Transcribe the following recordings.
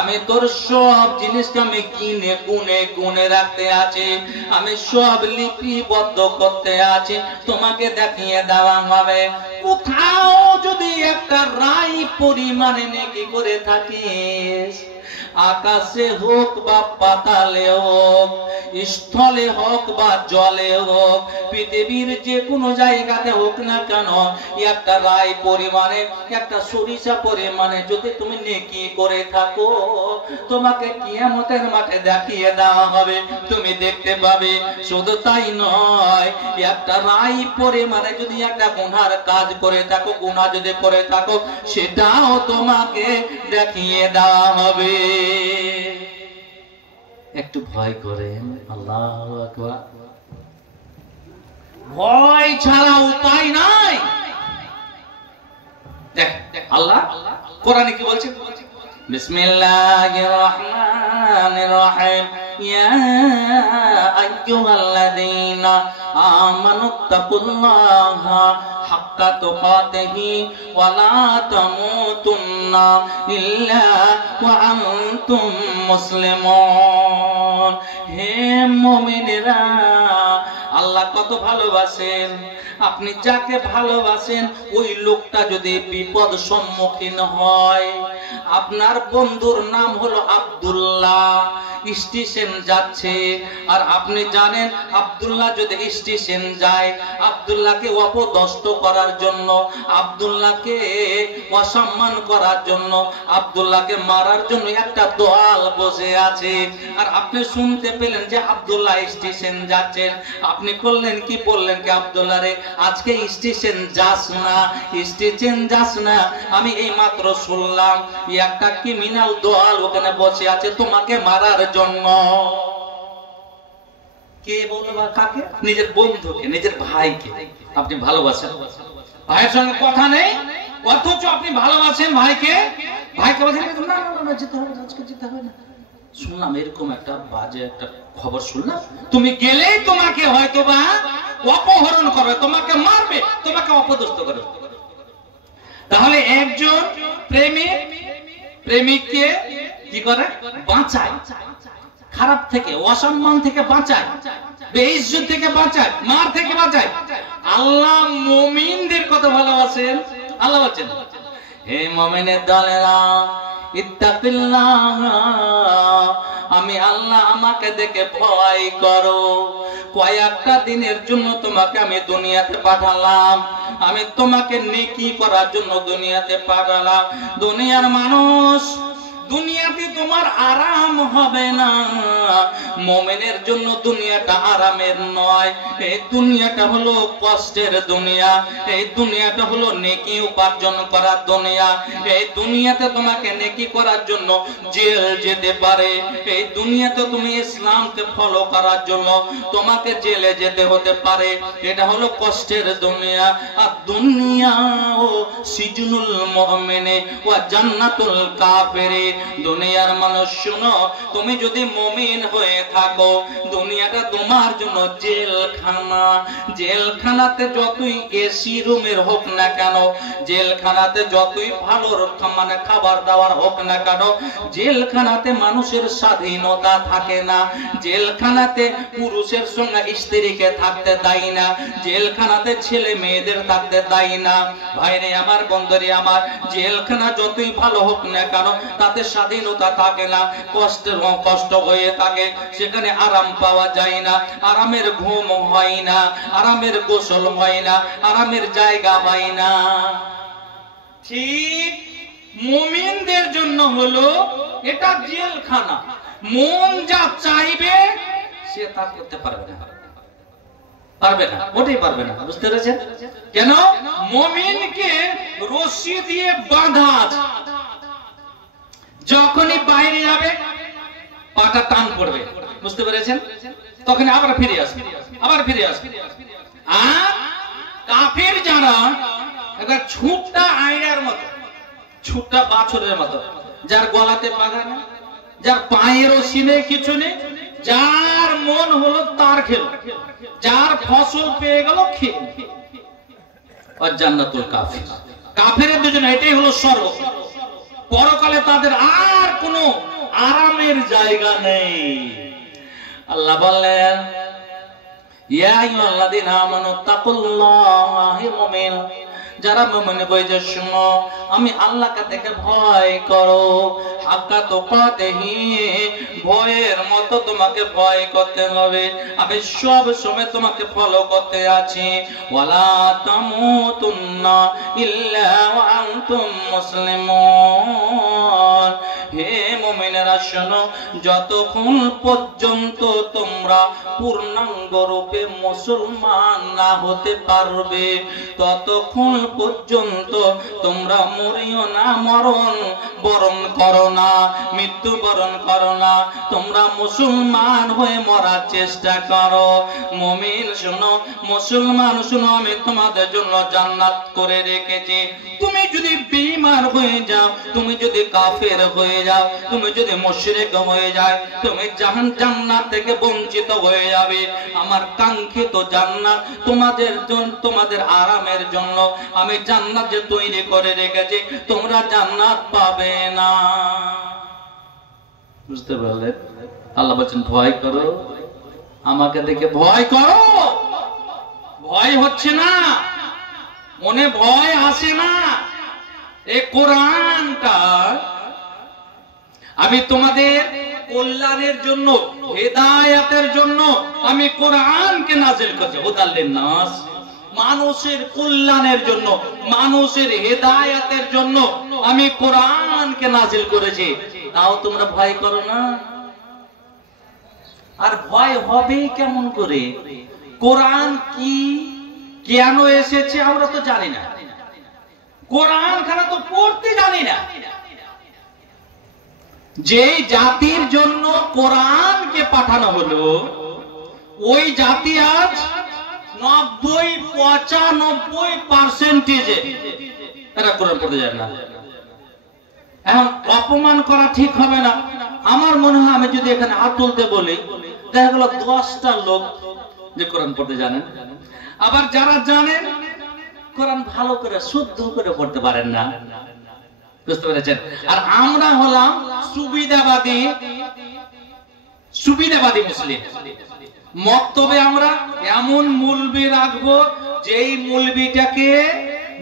আমি তোর সব জিনিসকে আমি কিনে গুনে গুনে রাখতে আছি, আমি সব লিপিবদ্ধ করতে আছি, তোমাকে দেখিয়ে দেওয়া হবে। কোথাও যদি একটা রাই পরিমাণে নেকি করে থাকিস, আকাশে হোক বা পাতালে হোক, স্থলে হোক বা জলে হোক, পৃথিবীর যে কোনো জায়গাতে হোক না কেন, একটা রাই পরিমাণে, একটা সরিষা পরিমাণে যদি তুমি নেকি করে থাকো, তোমাকে কিয়ামতের মাঠে দেখিয়ে দেওয়া হবে, তুমি দেখতে পাবে। শুধু তাই নয়, একটা রাই পরিমাণে যদি একটা গুনার কাজ করে থাকো, গুনাহ যদি করে থাকো, সেটাও তোমাকে দেখিয়ে দেওয়া হবে। একটু ভয় করেন, আল্লাহু আকবার। ভয় ছাড়া উপায় নাই। দেখ আল্লাহ কোরআনে কি বলছে? বিসমিল্লাহির রহমানির রহিম। ইয়া আইয়ুহাল্লাযীনা আমানুত্তাকুল্লাহা হাক্কা তুকাতিহি ওয়া লা তামুতুন্না ইল্লা ওয়া আনতুম মুসলিমুন। হে মুমিনেরা, আল্লাহ কত ভালোবাসেন। আপনি যাকে ভালোবাসেন ওই লোকটা যদি বিপদ সম্মুখীন হয়, আপনার বন্ধুর নাম হলো আব্দুল্লাহ, স্টেশন যাচ্ছে, আর আপনি জানেন আব্দুল্লাহ যদি স্টেশন যায়, আব্দুল্লাহকে অপদস্থ করার জন্য, আব্দুল্লাহকে অসম্মান করার জন্য, আব্দুল্লাহকে মারার জন্য একটা দল বসে আছে, আর আপনি শুনতে পেলেন যে আব্দুল্লাহ স্টেশন যাচ্ছেন, আপনি করলেন কি? বললেন কি আব্দুল্লাহ রে, আজকে স্টেশন যাস না, স্টেশন যাস না, আমি এই মাত্র শুনলাম একটা ক্রিমিনাল দল ওখানে বসে আছে তোমাকে মারার জন্য। কে বলবা? কাকে? নিজের বন্ধুকে, নিজের ভাইকে আপনি ভালোবাসেন, ভাইয়ের সঙ্গে কথা নেই, অথচ আপনি ভালোবাসেন ভাইকে। ভাইকে বলছেন না না না, যেতে হবে, আজকে যেতে হবে না, শুনলাম এরকম একটা বাজে একটা খবর শুনলাম, তুমি গেলেই তোমাকে হয়তোবা অপহরণ করবে, তোমাকে মারবে, তোমাকে অপদস্থ করবে। তাহলে একজন প্রেমিক প্রেমিককে কি করে? বাঁচায়, খারাপ থেকে, অসম্মান থেকে বাঁচায়, বেইজ্জত থেকে বাঁচায়, মার থেকে বাঁচায়। আল্লাহ মুমিনদের কত ভালোবাসেন। আল্লাহ বলেন, হে মুমিনের দলেরা, ইত্তাকিল্লাহ, আমি আল্লাহ, আমাকে দেখে ভয় করো। কয়েকটা দিনের জন্য তোমাকে আমি দুনিয়াতে পাঠালাম, আমি তোমাকে নেকি করার জন্য দুনিয়াতে পাঠালাম। দুনিয়ার মানুষ, দুনিয়াতে তোমার আরাম হবে না। মুমিনের জন্য দুনিয়াটা আরামের নয়, এই দুনিয়াটা হলো কষ্টের দুনিয়া, এই দুনিয়াটা হলো নেকি উপার্জন করার দুনিয়া। এই দুনিয়াতে তোমাকে নেকি করার জন্য জেল যেতে পারে, এই দুনিয়াতে তুমি ইসলামকে ফলো করার জন্য তোমাকে জেলে যেতে হতে পারে। এটা হলো কষ্টের দুনিয়া। আর দুনিয়া ও সিজনুল মুমিনে ওয়া জান্নাতুল কাফিরে। দুনিয়ার মানুষ শুনো, তুমি যদি মুমিন হয়ে থাকো, দুনিয়াটা তোমার জন্য জেলখানা। জেলখানাতে যতই এসি রুমের হোক না কেন, জেলখানাতে যতই ভালো মানে খাবার দাবার হোক না কেন, জেলখানাতে মানুষের স্বাধীনতা থাকে না। জেলখানাতে পুরুষের সঙ্গে স্ত্রীকে থাকতে দেয় না, জেলখানাতে ছেলে মেয়েদের থাকতে দেয় না। ভাইরে আমার, বন্ধুরে আমার, জেলখানা যতই ভালো হোক না কেন, তাতে স্বাধীনতা থাকে না, কষ্ট হয়ে থাকে, সেখানে আরাম পাওয়া যায় না, আরামের ঘুম হয় না, আরামের গোসল হয় না, আরামের জায়গা হয় না। ঠিক মুমিনদের জন্য হলো এটা জেলখানা। মন যা চাইবে সে তা করতে পারবে না, পারবে না, ওটাই পারবে না। বুঝতে পেরেছেন? কেন? মুমিনকে রশি দিয়ে বাঁধা আছে, যখনই বাইরে যাবে পাটা টান পড়বে, বুঝতে পেরেছেন? তখন আবার ফিরে আসবে, আবার ফিরে আসবে। আর কাফের যারা, একটা ছুটটা আয়নার মতো, ছুটটা বাছরের মতো, যার গলাতে পাগা নেই, যার পায়ের রশি নেই, কিছু নেই, যার মন হলো তার খেল, যার ফসল পেয়ে গেল খেয়ে। আর জান্নাতুল কাফির, কাফেরের দুজন, এটাই হলো স্বর্গ। পরকালে তাদের আর কোনো আরামের জায়গা নেই। আল্লাহ বললেন ইয়া আইয়ুহাল্লাযীনা আমানু তাকুল্লাহা, হে মুমিন যারা মুমিন হয়েছে শুনো, আমি আল্লাহকে থেকে ভয় করো। হাক্কা তুকাতিহি, ভয়ের মতো তোমাকে ভয় করতে হবে। আমি সব সময় তোমাকে ফলো করতে আছি। ওয়ালা তামুতুন্না ইল্লা ওয়া আনতুম মুসলিমুন, হে মুমিনেরা শোনো, যতক্ষণ পর্যন্ত তোমরা পূর্ণাঙ্গ রূপে মুসলমান না হতে পারবে ততক্ষণ পর্যন্ত তোমরা মরিও না, মরণ বরণ করো না, মৃত্যু বরণ করো না, তোমরা মুসলমান হয়ে মরার চেষ্টা করো। মুমিন শোনো, মুসলমান শোনো, আমি তোমাদের জন্য জান্নাত করে রেখেছি। তুমি যদি বেঈমান হয়ে যাও, তুমি যদি কাফের হয়ে যাও, তুমি যদি মুশরিক হয়ে যাও, তুমি জান্নাত থেকে বঞ্চিত হয়ে যাবে। আমার কাঙ্ক্ষিত জান্নাত তোমাদের জন্য, তোমাদের আরামের জন্য আমি জান্নাত যে তৈরি করে রেখেছি, তোমরা জান্নাত পাবে না। বুঝতে পারলে? আল্লাহ বলেন ভয় করো, আমাকে দেখে ভয় করো। ভয় হচ্ছে না, মনে ভয় আসে না। এই কোরআনটা আমি তোমাদের কল্যাণের জন্য, হেদায়েতের জন্য আমি কোরআনকে নাযিল করেছি। হুদাল্লিন নাস, মানুষের কল্যাণের জন্য, মানুষের হেদায়েতের জন্য আমি কোরআনকে নাযিল করেছি। তাও তোমরা ভয় করো না। আর ভয় হবে কেমন করে? কোরআন কি, কেন এসেছে আমরা তো জানি না। কোরআন খানা তো পড়তে জানি না। যে জাতির জন্য কোরআনকে পাঠানো হলো, ওই জাতি আজ 90-95% এরা কোরআন পড়তে জানে না। এখন অপমান করা ঠিক হবে না। আমার মনে হয় আমি যদি এখানে হাত তুলতে বলি, দেখা গেল 10টা লোক যে কোরআন পড়তে জানেন। আবার যারা জানেন কোরআন ভালো করে শুদ্ধ করে পড়তে পারেন না। বুঝতে পেরেছেন? আর আমরা হলাম সুবিধাবাদী মুসলিম। মক্তবে আমরা এমন মুলবি রাখবো যেই মুলবিটাকে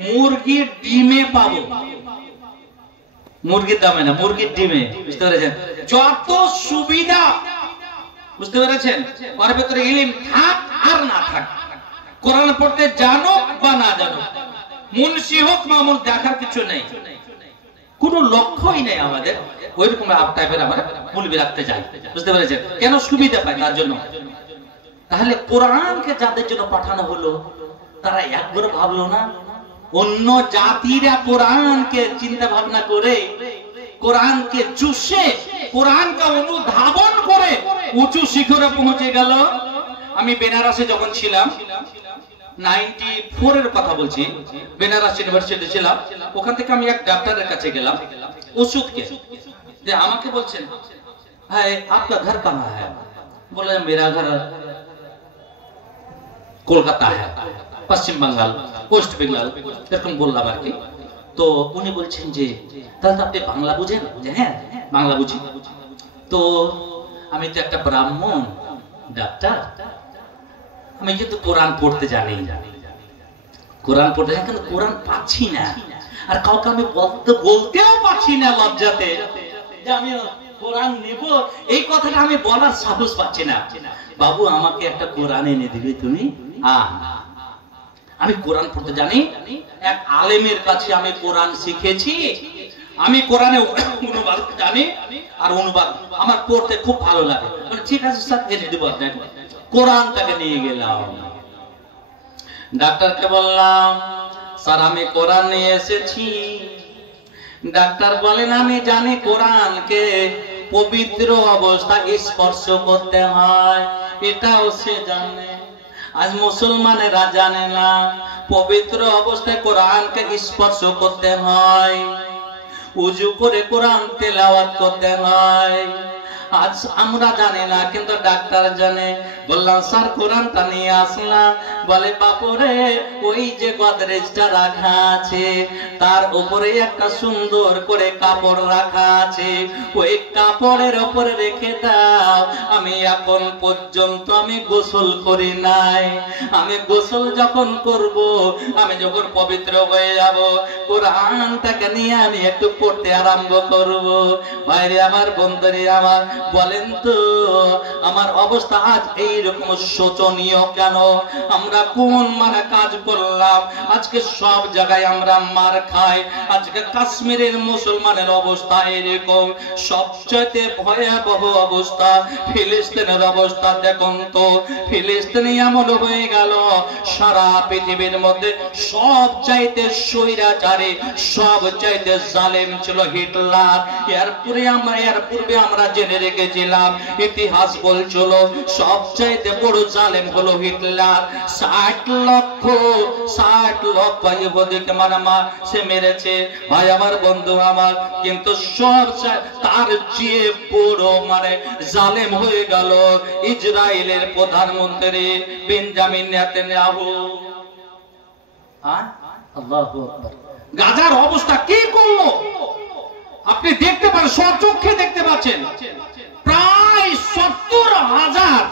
মুরগির ডিমে পাবো, মুরগির দামে না, মুরগির ডিমে। বুঝতে পেরেছেন? যত সুবিধা, বুঝতে পেরেছেন, ওর ভেতরে ইলম থাক আর না থাক, কোরআন পড়তে জানো বা না জানো, মুন্সি হোক মামুন, দেখার কিছু নেই, কোন লক্ষ্যই নেই আমাদের। ওইরকম টাইপের আমরা মুলবি রাখতে চাই। বুঝতে পেরেছেন? কেন? সুবিধা পাই তার জন্য। তাহলে কোরআনকে যাদের জন্য পাঠানো হলো, তারা একবার ভাবলো না অন্য জাতিরা কোরআনকে চিন্তা ভাবনা করে, কোরআনকে চুষে, কোরআনকে অনুধাবন করে উঁচু শিখরে পৌঁছে গেল। আমি বেনারসে যখন ছিলাম, 94 এর কথা বলছি, বেনারস ইউনিভার্সিটি ছিলাম। ওখান থেকে আমি এক ডাক্তারের কাছে গেলাম ওষুধকে, যে আমাকে বলছেন, হ্যাঁ আপনার ঘর কাহা হ্যায়? বলে মেরা ঘর কলকাতা হ্যায়, পশ্চিম বাঙ্গাল, ওয়েস্ট বেঙ্গল, এরকম বললাম আর কি। তো উনি বলছেন যে তাহলে তো আপনি বাংলা বুঝেন? যে হ্যাঁ বাংলা বুঝি। তো আমি তো একটা ব্রাহ্মণ ডাক্তার, আমি কিন্তু কোরআন পড়তে জানি, কোরআন পড়তে জানি, কিন্তু কোরআন পাচ্ছি না। আর কাউকে আমি বলতেও পাচ্ছি না লজ্জাতে যে আমি কোরআন নেব, এই কথাটা আমি বলার সাহস পাচ্ছি না। বাবু আমাকে একটা কোরআন এনে দিবে তুমি? আমি কোরআন পড়তে জানি, এক আলেমের কাছে আমি কোরআন শিখেছি, আমি কোরআনে অনুবাদ জানি, আর অনুবাদ আমার পড়তে খুব ভালো লাগে। ঠিক আছে স্যার, এনে দেবো আপনাকে। কোরআনটাকে নিয়ে গেলাম, ডাক্তারকে বললাম, স্যার আমি কোরআন নিয়ে এসেছি। ডাক্তার বলেন, আমি জানি কোরআনকে পবিত্র অবস্থা স্পর্শ করতে হয়, এটাও সে জানে। আজ মুসলমানেরা জানে না পবিত্র অবস্থায় কোরআনকে স্পর্শ করতে হয়, উজু করে কোরআন তেলাওয়াত করতে হয়। আজ আমরা জানি না কিন্তু ডাক্তার জানে। বললাম স্যার কোরআনটা নিয়ে আসলাম। বলে বাপুরে ওই যে গোদরেজটা রাখা আছে তার উপরে একটা সুন্দর করে কাপড় রাখা আছে, ওই কাপড়ের উপরে রেখে দাও। আমি এখন পর্যন্ত আমি গোসল করি নাই। আমি গোসল যখন করব, আমি যখন পবিত্র হয়ে যাব, কোরআনটাকে নিয়ে আমি একটু পড়তে আরম্ভ করব। ভাইরে আমার, বন্ধুরে আমার, বলেন তো আমার অবস্থা আজ এইরকম শোচনীয় কেন? আমরা কোন মানে কাজ করলাম? আজকে সব জায়গায় আমরা মার খাই। আজকে কাশ্মীরের মুসলমানের অবস্থা এরকম। সবচেয়ে ভয়াবহ অবস্থা ফিলিস্তিনের অবস্থা। দেখুন তো ফিলিস্তিনি এমন হয়ে গেল, সারা পৃথিবীর মধ্যে সব চাইতে স্বৈরাচারী, সব চাইতে জালেম ছিল হিটলার। এর পূর্বে আমরা জেনে রেখেছিলাম, ইতিহাস বলছিল সব চাইতে বড় জালেম হলো হিটলার। 60 লক্ষ ইহুদিকে সে মেরেছে। ভাই আমার, বন্ধু আমার, কিন্তু সব তার চেয়ে বড় মানে জালেম হয়ে গেল ইসরায়েলের প্রধানমন্ত্রী বেঞ্জামিন নেতানিয়াহু। আল্লাহু আকবার। গাজার অবস্থা কি করলো আপনি দেখতে পারেন, স্বচক্ষে দেখতে পাচ্ছেন। প্রায় 70,000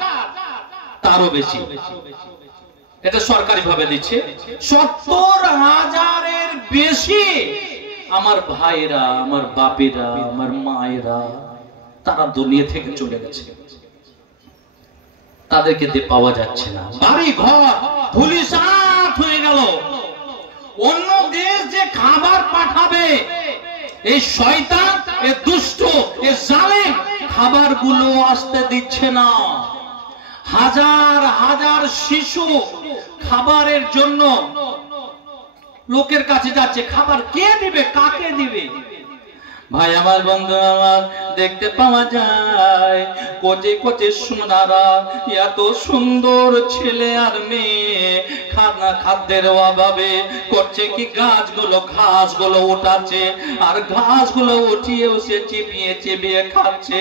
তারও বেশি, এটা সরকারি ভাবে দিচ্ছে, 70,000-এর বেশি আমার ভাইরা, আমার বাপেরা, আমার মায়েরা তারা দুনিয়া থেকে চলে গেছে। তাদেরকে পাওয়া যাচ্ছে না। বাড়ি ঘর ধুলিসাৎ হয়ে গেল। অন্য দেশ যে খাবার পাঠাবে, এই শয়তান, এই দুষ্ট, এই জালেম খাবারগুলো আসতে দিচ্ছে না। হাজার হাজার শিশু খাবারের জন্য লোকের কাছে যাচ্ছে। খাবার কে দিবে, কাকে দিবে? ভাই আমার, বন্ধু আমার, দেখতে পাওয়া যায় কোচে কোচে সোনারা, এত সুন্দর ছেলে আর মেয়ে খাদ্যের অভাবে করছে কি, ঘাসগুলো উঠাচ্ছে, আর ঘাসগুলো উঠিয়েও সে চিবিয়ে চিবিয়ে খাচ্ছে,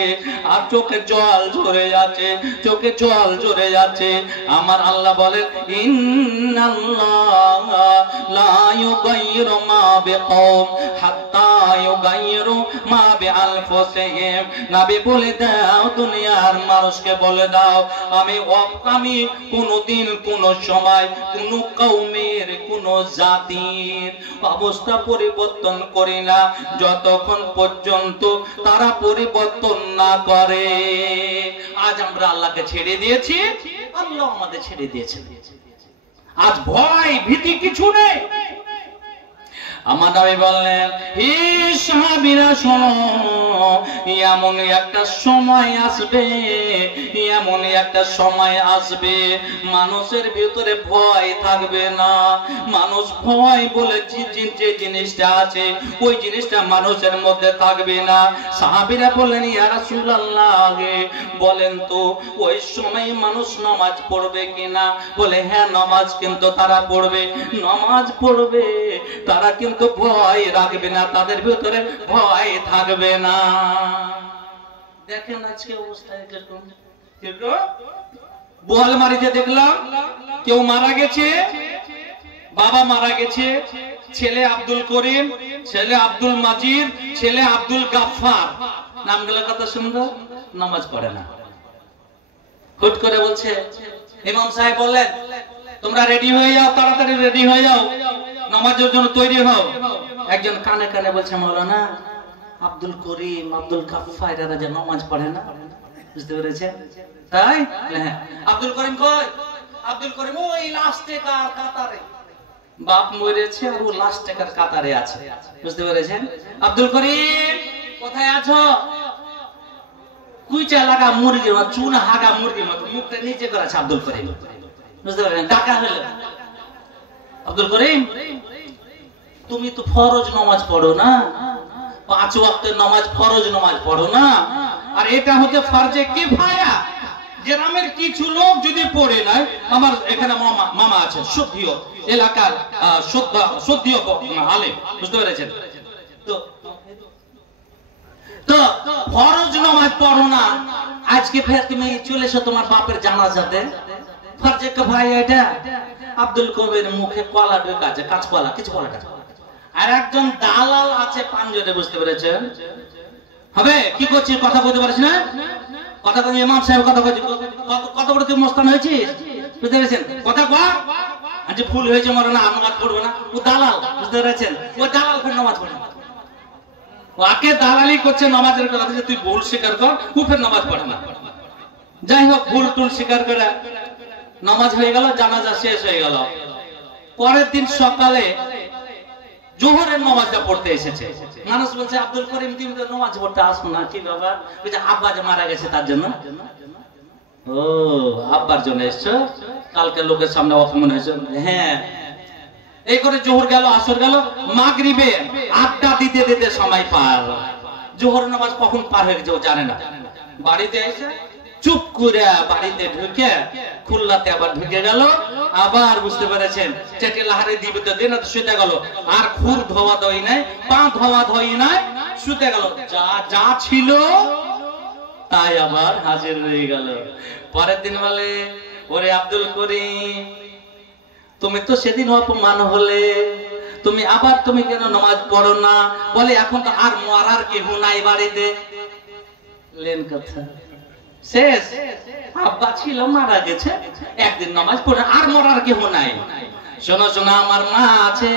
আর চোখে জল ঝরে যাচ্ছে। আমার আল্লাহ বলেন, ইন্নাল্লাহা লা ইউগাইয়িরু মা বিকওম হাত্তা ইউগাইয়িরু মা বিআনফুসিহিম। নবী বলে দাও, দুনিয়ার মানুষকে বলে দাও, আমি কোনদিন কোন সময় কোন কওমের কোন জাতির অবস্থা পরিবর্তন করি না যতক্ষণ পর্যন্ত তারা পরিবর্তন না করে। আজ আমরা আল্লাহকে ছেড়ে দিয়েছি, আল্লাহ আমাদের ছেড়ে দিয়েছে। আজ ভয় ভীতি কিছু নেই। আমার নবী বললেন, হে সাহাবীরা শোনো, এমন একটা সময় আসবে মানুষের ভিতরে ভয় থাকবে না। মানুষ ভয় বলে যে জিনিসটা আছে, ওই জিনিসটা মানুষের মধ্যে থাকবে না। সাহাবীরা বললেন, ইয়া রাসূলুল্লাহ, বলেন তো ওই সময় মানুষ নামাজ পড়বে কিনা? বলে হ্যাঁ, নামাজ কিন্তু তারা পড়বে, তারা কিন্তু ভয় রাখবে না, তাদের ভিতরে ভয় থাকবে না। দেখেন আজকে অবস্থা এরকম। বোয়ালমারিতে দেখলাম কেউ মারা গেছে, বাবা মারা গেছে, ছেলে আব্দুল করিম, ছেলে আব্দুল মাজিদ, ছেলে আব্দুল গাফফার, নামগুলোর কথা সুন্দর, নামাজ পড়ে না। হুট করে বলছে, ইমাম সাহেব বললেন তোমরা রেডি হয়ে যাও, তাড়াতাড়ি রেডি হয়ে যাও, নামাজের জন্য তৈরি হও। একজন কানে কানে বলছে, মাওলানা আব্দুল করিম, আব্দুল গাফফার এরা যে নামাজ পড়ে না। বুঝতে পেরেছেন? তাই হ্যাঁ। আব্দুল করিম কই? আব্দুল করিম ওই লাস্ট টেকার কাতারে, বাপ মরেছে আর ও লাস্ট টেকার কাতারে আছে। বুঝতে পেরেছেন? আব্দুল করিম কোথায় আছো? কুইচা লাগা মুরগির মতো, চুন হাগা মুরগির মতো মুখটা নিচে করেছে আব্দুল করিম। বুঝতে পারলেন? টাকা হলো, আব্দুল করিম তুমি তো ফরজ নামাজ পড়ো না, 5 ওয়াক্তের নামাজ ফরজ নামাজ পড়ো না, আর এটা হচ্ছে ফরজে কিফায়া। গ্রামের কিছু লোক যদি পড়ে না, আমার এখানে মামা আছে শুদ্ধিও এলাকার শুদ্ধিও আলেম, বুঝতে পেরেছেন? তো ফরজ নামাজ পড়ো না, আজকে ফের তুমি চলে এসো তোমার বাপের জানাজাতে। ফরজে ভাই এটা আব্দুল কবির মুখে কলা ঢোকাছে, কাঁচকলা, কিছু বলে না। আর একজন দালাল আছে পাঞ্জরে, বুঝতে পেরেছেন? হবে কি করছিস, কথা বলতে পারিস না? কথা বলি ইমাম সাহেব, কথা বলছি, কত বড় তুই মস্তান হয়েছিস, বুঝতে পেরেছেন? কথা কর, আজ ফুল হয়েছে মরে না, আমরা পড়বো না। ও দালাল, বুঝতে পেরেছেন? ও দালাল ফের নামাজ পড়ে না, ওকে দালালি করছে নামাজের কথা, তুই ভুল স্বীকার কর, ও ফের নামাজ পড়ে না। যাই হোক, ভুল টুল স্বীকার করে নামাজ হয়ে গেল, জানাজা শেষ হয়ে গেল। পরের দিন সকালে জোহরের নামাজটা পড়তে এসেছে। মানুষ বলছে আব্দুল করিম তুমি তো নামাজ পড়তে আসো না, কি ব্যাপার? বলছে আব্বা যে মারা গেছে তার জন্য। ও আব্বার জন্য এসছো, কালকে লোকের সামনে অপমান হয়েছে। হ্যাঁ, এই করে জোহর গেল, আসর গেল, মাগরিবে আড্ডা দিতে দিতে সময় পার। জোহর নামাজ কখন পার হয়ে গেছে ও জানে না। বাড়িতে এসে চুপ করে বাড়িতে ঢুকে খুলনাতে আবার ঢুকে গেল। আবার বুঝতে পেরেছেন, চেটে লাহারে দিবে তো দিন, শুতে গেল। আর খুর ধোয়া ধোয়ী নাই, পা ধোয়া ধোয়ী নাই, শুতে গেল। যা যা ছিল তাই আবার হাজির হয়ে গেল। পরের দিন বলে, ওরে আব্দুল করিম, তুমি তো সেদিন অপমান হলে, তুমি আবার তুমি কেন নামাজ পড়ো না? বলে এখন তো আর মরার কেহ নাই বাড়িতে। লেন কথা শেষ, আব্বা ছিল মারা গেছে, একদিন নামাজ পড়ে, আর মরার কেহ নাই। শোনো শোনো, আমার মা আছে,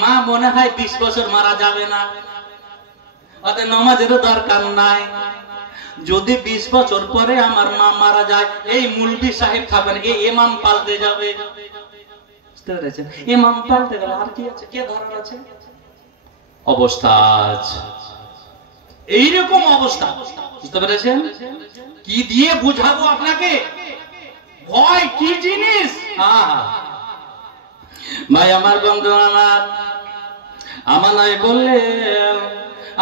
মা মনে হয় 20 বছর মারা যাবে না, ওদের নামাজেরও দরকার নাই। যদি 20 বছর পরে আমার মা মারা যায়, এই মুলবি সাহেব থাকবেন, এই ইমাম পাল্টে যাবে। বুঝতে পেরেছেন? ইমাম পাল্টে গেল, আর কি আছে, কে ধরার আছে? অবস্থা এইরকম অবস্থা, বুঝতে পেরেছেন? কি দিয়ে বুঝাবো আপনাকে ভয় কি জিনিস? ভাই আমার, বন্ধু আমার নয় বললেন,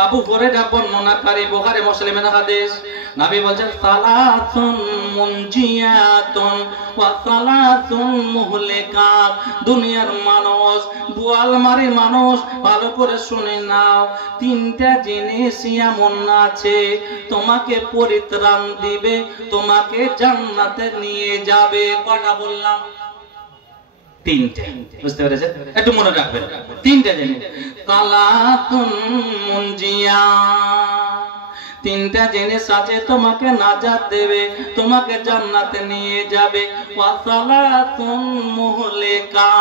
আবু হুরায়রা বর্ণনাকারী, বুখারী মুসলিমের হাদিস। নবী বলেন, সালাতুন মুনজিয়াতুন ওয়া সালাতুন মুহলিকাত। দুনিয়ার মানুষ, বুয়ালমারি মানুষ, ভালো করে শুনে নাও, তিনটা জিনিস এমন আছে তোমাকে পরিত্রাণ দিবে, তোমাকে জান্নাতে নিয়ে যাবে। কটা বললাম? তিনটে, বুঝতে পেরেছেন? একটু মনে রাখবেন, তিনটে জিনিস। সালাতুন মুনজিয়া, তিনটা জিনিস আছে তোমাকে নাজাত দেবে, তোমাকে জান্নাতে নিয়ে যাবে। ওয়া সালাতুন মুহলিকা,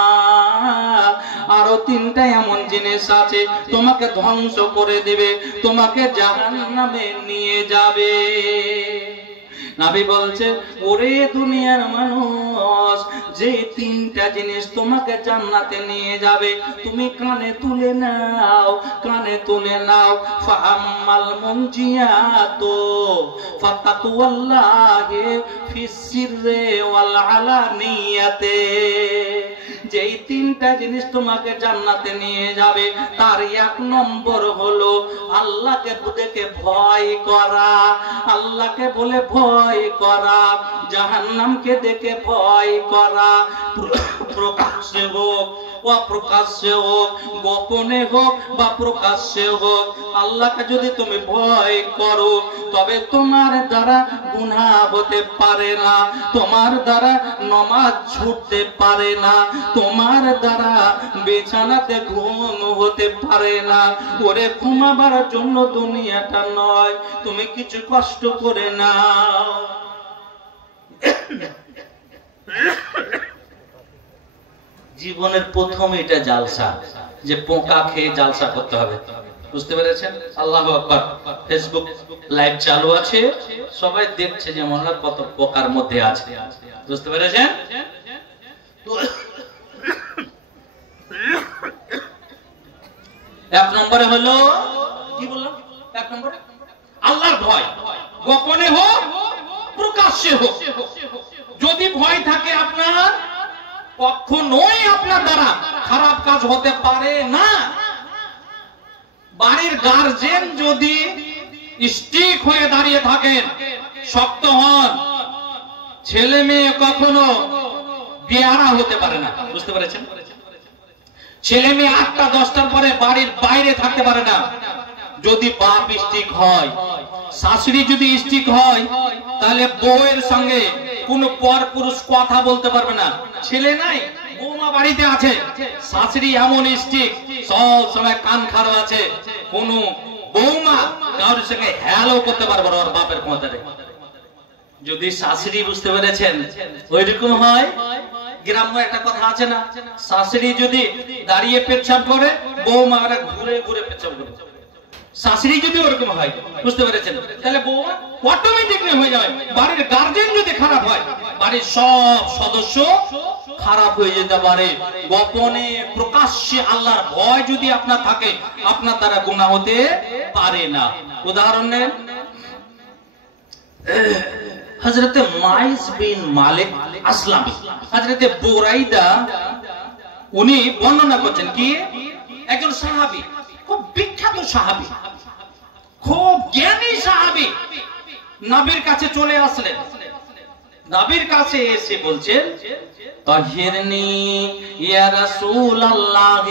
আরো তিনটা এমন জিনিস আছে তোমাকে ধ্বংস করে দিবে, তোমাকে জাহান্নামে নিয়ে যাবে। নবী বলছে, ওরে দুনিয়ার মানুষ, যে তিনটা জিনিস তোমাকে জান্নাতে নিয়ে যাবে, তুমি কানে তুলে নাও, কানে তুলে নাও। ফাআম্মাল মুনজিয়াতু ফাতাকওয়াল্লাহি ফিস সিররি ওয়াল আলানিয়াতে। যেই তিনটা জিনিস তোমাকে জান্নাতে নিয়ে যাবে, তার এক নম্বর হলো আল্লাহকে দেখে ভয় করা, আল্লাহকে বলে ভয় করা, জাহান্নামকে দেখে ভয় করা। প্রকাশ্যে হোক অপ্রকাশ্যে হোক, গোপনে হোক বা প্রকাশ্যে হোক, আল্লাহকে যদি তুমি ভয় করো, তবে তোমার দ্বারা গুনাহ হতে পারে না, তোমার দ্বারা নামাজ ছুটতে পারে না, তোমার দ্বারা বিছানাতে ঘুম হতে পারে না। ওরে ঘুমাবার জন্য দুনিয়াটা নয়, তুমি কিছু কষ্ট করে নাও। জীবনের প্রথম এটা জালসা, যে পোকা খেয়ে জালসা করতে হবে, বুঝতে পেরেছেন? আল্লাহু আকবার। ফেসবুক লাইভ চালু আছে, সবাই দেখছে যে মনে হয় কত পোকার মধ্যে আছে, বুঝতে পেরেছেন? এক নম্বরে হলো, কি বললাম? এক নম্বরে আল্লাহর ভয়, গোপনে হোক প্রকাশ্যে হোক। যদি ভয় থাকে আপনার, কখনোই আপনার দ্বারা খারাপ কাজ হতে পারে না। বাড়ির গার্জেন যদি স্টিক হয়ে দাঁড়িয়ে থাকেন, শক্ত হন, ছেলে মেয়ে কখনো বেয়ারা হতে পারে না, বুঝতে পেরেছেন? ছেলে মেয়ে 8টা 10টার পরে বাড়ির বাইরে থাকতে পারে না। যদি বাপ স্টিক হয়, শাশুড়ি যদি স্ট্রিক্ট হয় তাহলে বউয়ের সঙ্গে কোনো পর পুরুষ কথা বলতে পারবে না। ছেলে নাই, বৌমা বাড়িতে আছে, শাশুড়ি এমন স্ট্রিক্ট, সব সময় কান খারাপ আছে, কোনো বৌমা কারোর সঙ্গে হ্যালো করতে পারবে না ওর বাপের ক্ষমতায়। যদি শাশুড়ি, বুঝতে পেরেছেন, ওইরকম হয়। গ্রাম্য একটা কথা আছে না, শাশুড়ি যদি দাঁড়িয়ে পেচ্ছাপ করে, বৌমা ঘুরে ঘুরে পেচ্ছাপ করে। শাশুড়ি যদি ওরকম হয়, বুঝতে পেরেছেন, তাহলে বৌমা অটোমেটিকলি হয়ে যাবে। বাড়ির গার্জেন যদি খারাপ হয়, বাড়ির সব সদস্য খারাপ হয়ে যেতে পারে। গোপনে প্রকাশ্যে আল্লাহর ভয় যদি আপনার থাকে, আপনার দ্বারা গুনাহ হতে পারে না। উদাহরণ নেন, হযরতে মাইস বিন মালিক আসলামি, হযরতে বুরাইদা, উনি বর্ণনা করছেন কি, একজন সাহাবী, খুব বিখ্যাত সাহাবী, খুব জ্ঞানী সাহাবী, নবীর কাছে চলে আসলেন। নবীর কাছে এসে বলছেন, তাহিরনি ইয়া রাসূলুল্লাহ,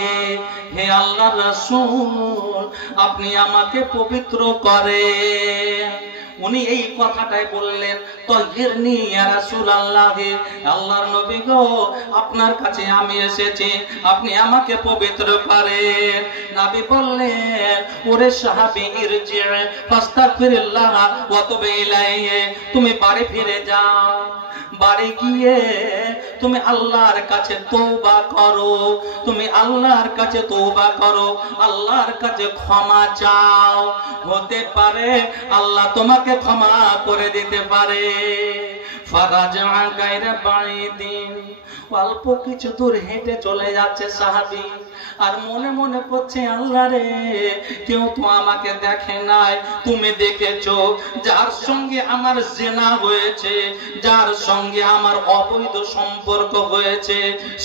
হে আল্লাহর রাসূল, আপনি আমাকে পবিত্র করেন। উনি এই কথাটাই বললেন, তাহিরনি ইয়া রাসূলুল্লাহ, আল্লাহর নবী গো, আপনার কাছে আমি এসেছি, আপনি আমাকে পবিত্র করেন। নবী বললেন, ওরে সাহাবী, ইরজি ফাস্তাগফিরুল্লাহ ওয়া তুব ইলাইহি, তুমি বাড়ি ফিরে যাও, বাড়ি গিয়ে তুমি আল্লাহর কাছে তওবা করো, তুমি আল্লাহর কাছে তওবা করো, আল্লাহর কাছে ক্ষমা চাও, হতে পারে আল্লাহ তোমাকে ক্ষমা করে দিতে পারে। ফারাজা গায়রা বাঈদিন, অল্প কিছু দূর হেঁটে চলে যাচ্ছে সাহাবী, আর মনে মনে করছে, আল্লাহ রে, কেউ তো আমাকে দেখে নাই, তুমি দেখেছো। যার সঙ্গে আমার জিনা হয়েছে, যার সঙ্গে আমার অবৈধ সম্পর্ক হয়েছে,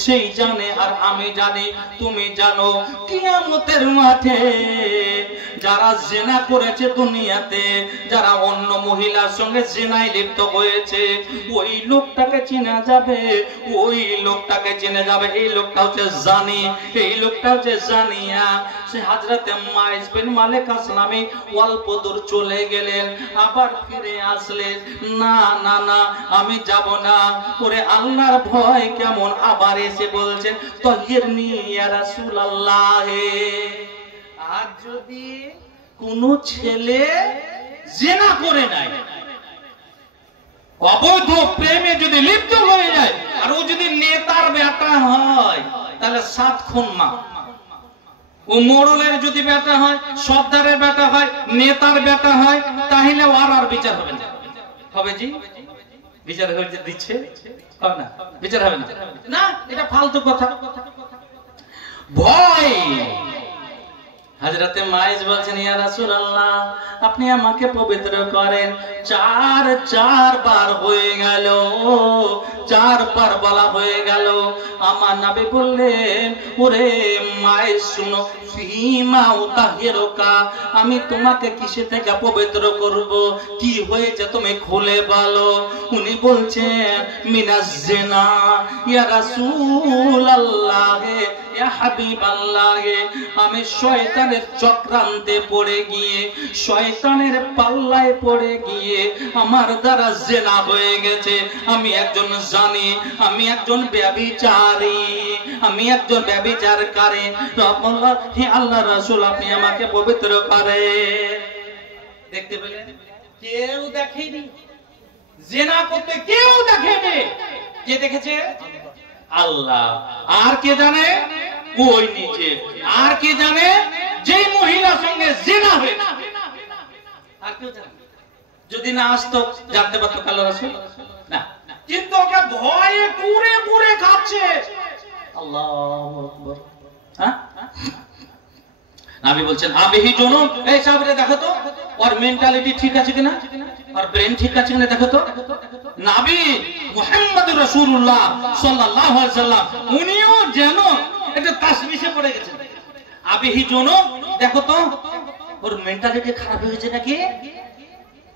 সেই জানে আর আমি জানি, তুমি জানো। কিয়ামতের মাঠে যারা জিনা করেছে দুনিয়াতে, যারা অন্য মহিলার সঙ্গে জিনায় লিপ্ত হয়েছে, ওই লোকটাকে চেনা যাবে, ওই লোকটাকে চেনা যাবে। এই লোকটা হচ্ছে জানি, এই লোকটা হচ্ছে জানিয়া। সে হযরতে মাইস বিন মালিক আসলামি অল্প দূর চলে গেলেন, আবার ফিরে আসলেন, না না না, আমি যাব না। ওরে আল্লাহর ভয় কেমন, আবার এসে বলছেন, তাহিরনি ইয়া রাসূলুল্লাহ, আর যদি কোন ছেলে জিনা করে নাই, অবৈধ প্রেমে যদি লিপ্ত হয়ে যায়, আর ও যদি নেতার বেটা হয়, তাহলে 7 খুন মা। ও মোড়লের যদি বেটা হয়, সর্দারের বেটা হয়, নেতার বেটা হয়, তাহলে আর বিচার হবে না। হবে জি, বিচার হয়ে দিচ্ছে, হবে না, বিচার হবে না, না, এটা ফালতু কথা। ভয়। হযরতে মাইস বলছেন, ইয়া রাসূলুল্লাহ, আপনি আমাকে পবিত্র করেন। 4 বার হয়ে গেল, 4 বার বলা হয়ে গেল। আমার নবী বললেন, ওরে মাইস শুনো, ফিমা উতাহিরুকা, আমি তোমাকে কিসে থেকে পবিত্র করব, কি হয়েছে তুমি খুলে বলো। উনি বলছেন, মিনাজ জিনা ইয়া রাসূলুল্লাহ, ইয়া হাবিবাল্লাহ, আমি শয়তানের চক্রান্তে পড়ে গিয়ে, শয়তানের পাল্লায় পড়ে গিয়ে আমার দ্বারা জিনা হয়ে গেছে। আমি একজন জানি, আমি একজন ব্যভিচারী, আমি একজন ব্যভিচারকারী। আল্লাহ, হে আল্লাহ রাসূল, আপনি আমাকে পবিত্র করেন। দেখতে পেলেন, কেউ দেখেনি জিনা করতে, কেউ দেখেনি। কে দেখেছে? আল্লাহ। আর কে জানে? ওই নিজে। আর কে জানে? যে মহিলার সঙ্গে জিনা হয়েছে, আর কেউ জানে? যদি না আসতো, জানতে পারতো আল্লাহ রাসূল না, কিন্তু ওকে ভয়ে পুরে পুরে খাচ্ছে। আল্লাহু আকবার। হ্যাঁ, নবী বলছেন, আবিহি জনু, এই সাহাবীরা দেখো তো ওর মেন্টালিটি ঠিক আছে কিনা, আর ব্রেন ঠিক আছে কিনা দেখো তো। নবী মুহাম্মদুর রাসূলুল্লাহ সাল্লাল্লাহু আলাইহি ওয়াসাল্লাম উনিও যেন এটা তাসবিহে পড়ে গেছেন। আবিহি জনু, দেখো তো ওর মেন্টালিটি খারাপ হয়েছে নাকি।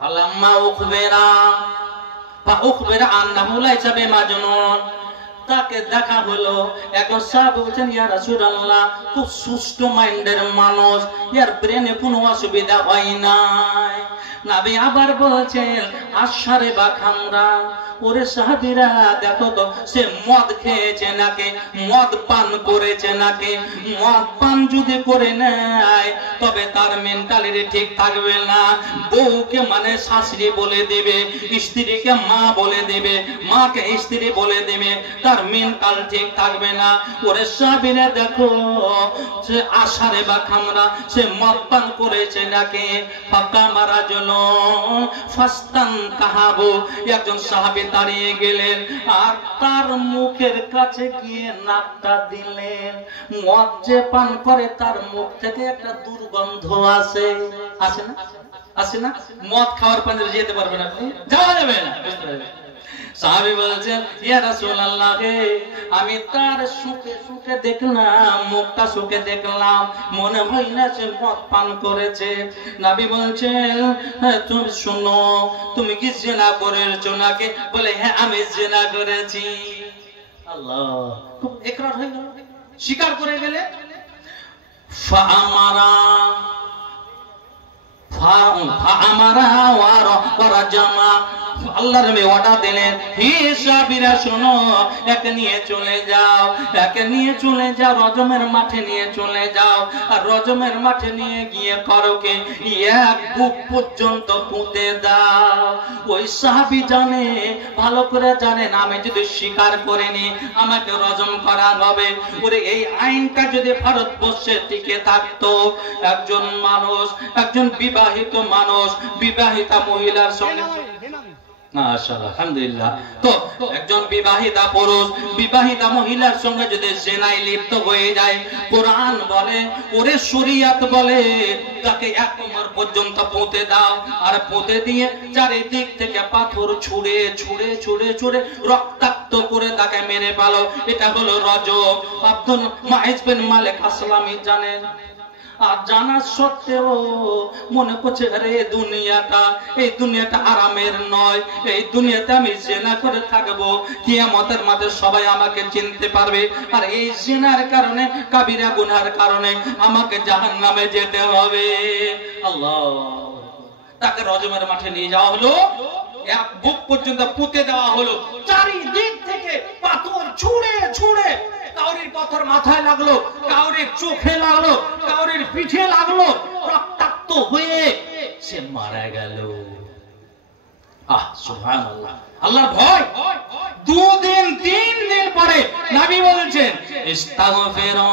আল্লামা উখবিরা বা উখবিরা আন্নাহু লাইসা বিমাজনুন, তাকে দেখা হলো, একজন সাহাবী বলেন, ইয়া রাসূলুল্লাহ, খুব সুস্থ মাইন্ডের মানুষ, এর ব্রেনে কোনো অসুবিধা হয় নাই। নবী আবার বলছেন আশারে বা খামরা, ওরে সাহাবীরা দেখো তো সে মদ খেয়েছে নাকি, মদ পান করেছে নাকি। মদ পান যদি করে নেয় তবে তার মেন্টালিটি ঠিক থাকবে না। বউকে মানে শাশুড়ি বলে দেবে, স্ত্রীকে মা বলে দেবে, মাকে স্ত্রী বলে দেবে, তার মেন্টাল ঠিক থাকবে না। ওরে সাহাবীরা দেখো সে আশারে বা খামরা, সে মদ পান করেছে নাকি। ফাঁকা মারা জন্য ফাস্তান কাহাবু, একজন সাহাবী দাঁড়িয়ে গেলেন আর তার মুখের কাছে গিয়ে নাকটা দিলেন। মদ যে পান করে তার মুখ থেকে একটা দুর্গন্ধ আসে, আসে না? আসে না? মদ খাওয়ার পাঞ্জরে যেতে পারবে না, যাওয়া যাবে না। সাহাবী বলছেন ইয়া রাসূলুল্লাহ, আমি তার সুখে সুখে দেখলাম, মুখটা সুখে দেখলাম, মনে হয় না সে মদ পান করেছে। নবী বলছেন তুমি শুনো, তুমি কি জিনা করেছো নাকি? বলে হ্যাঁ আমি জিনা করেছি। আল্লাহ, খুব ইকরার হয়ে গেল, স্বীকার করে গেলে। ফাআমারা ওয়া জামা, আল্লাহর নবী অর্ডার দিলেন হে সাহাবীরা শোনো, একে নিয়ে চলে যাও, একে নিয়ে চলে যাও, রজমের মাঠে নিয়ে চলে যাও। আর রজমের মাঠে নিয়ে গিয়ে করোকে এক বুক পর্যন্ত পুঁতে দাও। ওই সাহাবী জানে, ভালো করে জানেন, আমি যদি স্বীকার করে নি আমাকে রজম করা হবে। ওরে এই আইনটা যদি ভারতবর্ষে টিকে থাকতো, একজন মানুষ, একজন বিবাহিত মানুষ বিবাহিতা মহিলার সঙ্গে, মাশাআল্লাহ আলহামদুলিল্লাহ, তো একজন বিবাহিতা পুরুষ বিবাহিতা মহিলার সঙ্গে যদি জিনায় লিপ্ত হয়ে যায়, কোরআন বলে, ওরে শরীয়ত বলে তাকে এক কোমর পর্যন্ত পুঁতে দাও। আর পুঁতে দিয়ে চারিদিক থেকে পাথর ছুঁড়ে ছুঁড়ে ছুঁড়ে ছুঁড়ে রক্তাক্ত করে তাকে মেরে ফেলো। এটা হলো রজম। আব্দুল মাইজ বিন মালিক আসলামী জানেন, আর জানা সত্ত্বেও মনে করছে আরে এই দুনিয়াটা আরামের নয়, এই দুনিয়াতে আমি জিনা করে থাকবো, কিয়ামতের মাঠে সবাই আমাকে চিনতে পারবে, আর এই জিনার কারণে, কাবিরা গুনার কারণে আমাকে জাহান্নামে যেতে হবে। আল্লাহ, তাকে রজমের মাঠে নিয়ে যাওয়া হলো, এক বুক পর্যন্ত পুঁতে দেওয়া হলো, চারিদিক থেকে পাথর ছুঁড়ে ছুঁড়ে, কাউরির পাথর মাথায় লাগলো, কাউরির চোখে লাগলো, কাউরির পিঠে লাগলো, রক্তাক্ত হয়ে সে মারা গেল। আহ সুবহানাল্লাহ, আল্লাহর ভয়। 2 দিন 3 দিন পরে নবী বলেছেন ইস্তাগফিরু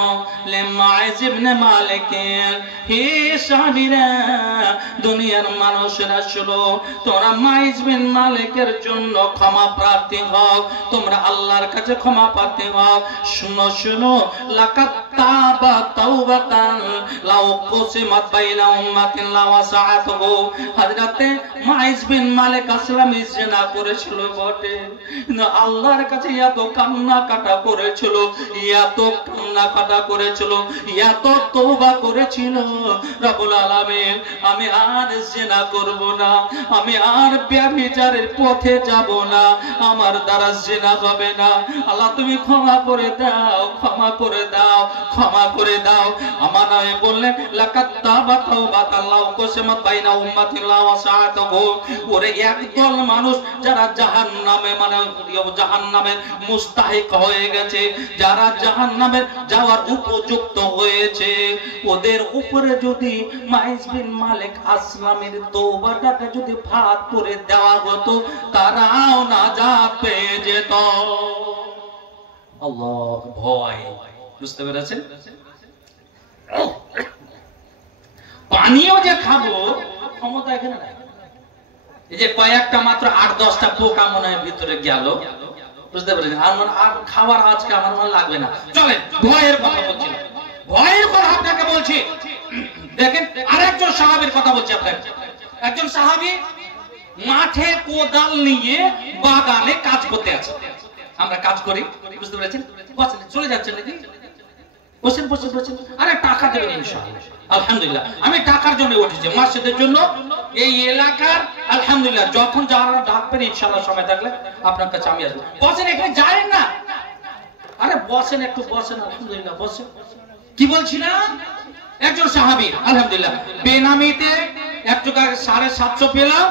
লিমাইজ ইবনে মালিক, হে সাহাবীরা দুনিয়ার মানুষেরা শুনো, তোমরা মাইজ বিন মালিকের জন্য ক্ষমা প্রার্থী হও, তোমরা আল্লাহর কাছে ক্ষমা প্রার্থী হও। শুনো শুনো, লাকাত তাবা তাওবাতান লাউ কুসিমাত বাইনা উম্মাতিন লা ওয়াসাআতুহু। হযরতে মাইজ বিন মালিক আসলামী জিনা করেছিল বটে, কিন্তু আল্লাহর কাছে এত কান্না কাটা করেছিল, এত কান্না কাটা করেছিল, এত তওবা করেছিল, রব্বুল আলামিন আমি আর জিনা করব না, আমি আর ব্যভিচারের পথে যাব না, আমার দ্বারা জিনা হবে না। আল্লাহ তুমি ক্ষমা করে দাও, ক্ষমা করে দাও, ক্ষমা করে দাও। আমার নামে বললেন লাকাত তাবা তাওবাতান লাউ কুসিমাত বাইনা উম্মাতিন লা ওয়াসাআতুহু। ওরে একদল মানুষ যারা জাহান্নামে, মানে জাহান্নামের মুস্তাহিক হয়ে গেছে, যারা জাহান্নামে যাওয়ার উপযুক্ত হয়েছে, ওদের উপরে যদি মাইজ বিন মালিক আসলামের তওবাটাকে যদি ভাগ করে দেওয়া হতো, তারাও নাজাত পেয়ে যেত। আল্লাহ ভয়, বুঝতে পেরেছেন? পানিও যে খাবো ক্ষমতা এখানে নাই। এই যে কয়েকটা মাত্র 8-10টা পোকা মনে হয় ভিতরে গেল, বুঝতে পেরেছেন? আর খাবার আজকে আমার মনে লাগবে না। চলেন ভয়ের কথা বলছি, ভয়ের কথা আপনাকে বলছি। দেখেন আরেকজন সাহাবীর কথা বলছি আপনাকে। একজন সাহাবী মাঠে কোদাল নিয়ে বাগানে কাজ করতে আছে। আমরা কাজ করি, বুঝতে পেরেছেন? বসেন, চলে যাচ্ছেন নাকি? বসেন বসেন বসেন। আরে টাকা দেবেন ইনশাআল্লাহ। আলহামদুলিল্লাহ, আমি টাকার জন্য উঠেছি, মসজিদের জন্য। এই এলাকার আলহামদুলিল্লাহ যখন যারা ডাকবেন ইনশাআল্লাহ সময় থাকলে আপনার কাছে আমি আসবো। বসেন, এখানে যাবেন না। আরে বসেন, একটু বসেন। আলহামদুলিল্লাহ বসেন। কি বলছিলাম? একজন সাহাবী আলহামদুলিল্লাহ বেনামিতে একটু 750 পেলাম।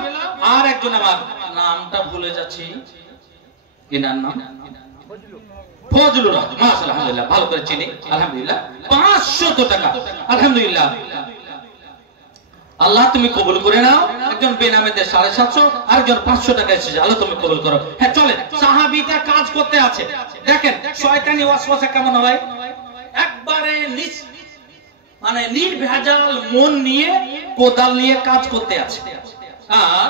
আর একজন আমার নামটা ভুলে যাচ্ছি, এনার নাম ফজলুর রহমান, মাশাআল্লাহ, আলহামদুলিল্লাহ, ভালো করে চিনি, আলহামদুলিল্লাহ। 500 টাকা, আলহামদুলিল্লাহ। আল্লাহ তুমি কবুল করে নাও। একজন বেনামেদের 750, আরেকজন 500 টাকা এসেছে, আল্লাহ তুমি কবুল করো। হ্যাঁ চলে, সাহাবীটা কাজ করতে আছে। দেখেন শয়তানি ওয়াসওয়াসা কেমন হয়, একবারে মানে নির্ভেজাল মন নিয়ে কোদাল নিয়ে কাজ করতে আছে। আর